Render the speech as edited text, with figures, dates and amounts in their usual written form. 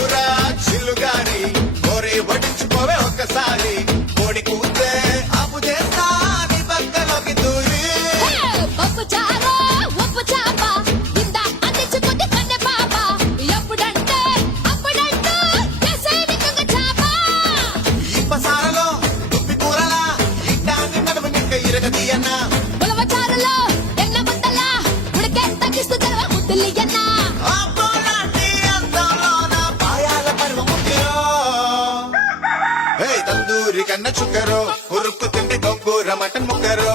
కూర చిల్లుగారి కోరి వడించుకోవే ఒక్కసారి కోడి కూతే అప్పు చేస్తా నీ పక్కలోకి దూరి పప్పు చారు ఉప్పు చాప ఇంత అందించుకుంది కన్నె పాప ఎప్పుడంటే అప్పుడంటూ ఎసేది కుంగ చాప ఈ పసారలో దుప్పి కూరలా ఇట్టాన్ని నడుము నిక్క ఇరగదీయన్నా ఉలవ చారులో ఎన్న ముద్దలా ఉడికే తగ్గిస్తూ తెలవ ముద్దులియన్నా అబ్బోలాంటి అందంలోన పాయాల పరువ ముక్కరో తందూరి కన్న చుక్కరో ఉరుక్కు తిండి గొంగూర మటన్ ముక్కరో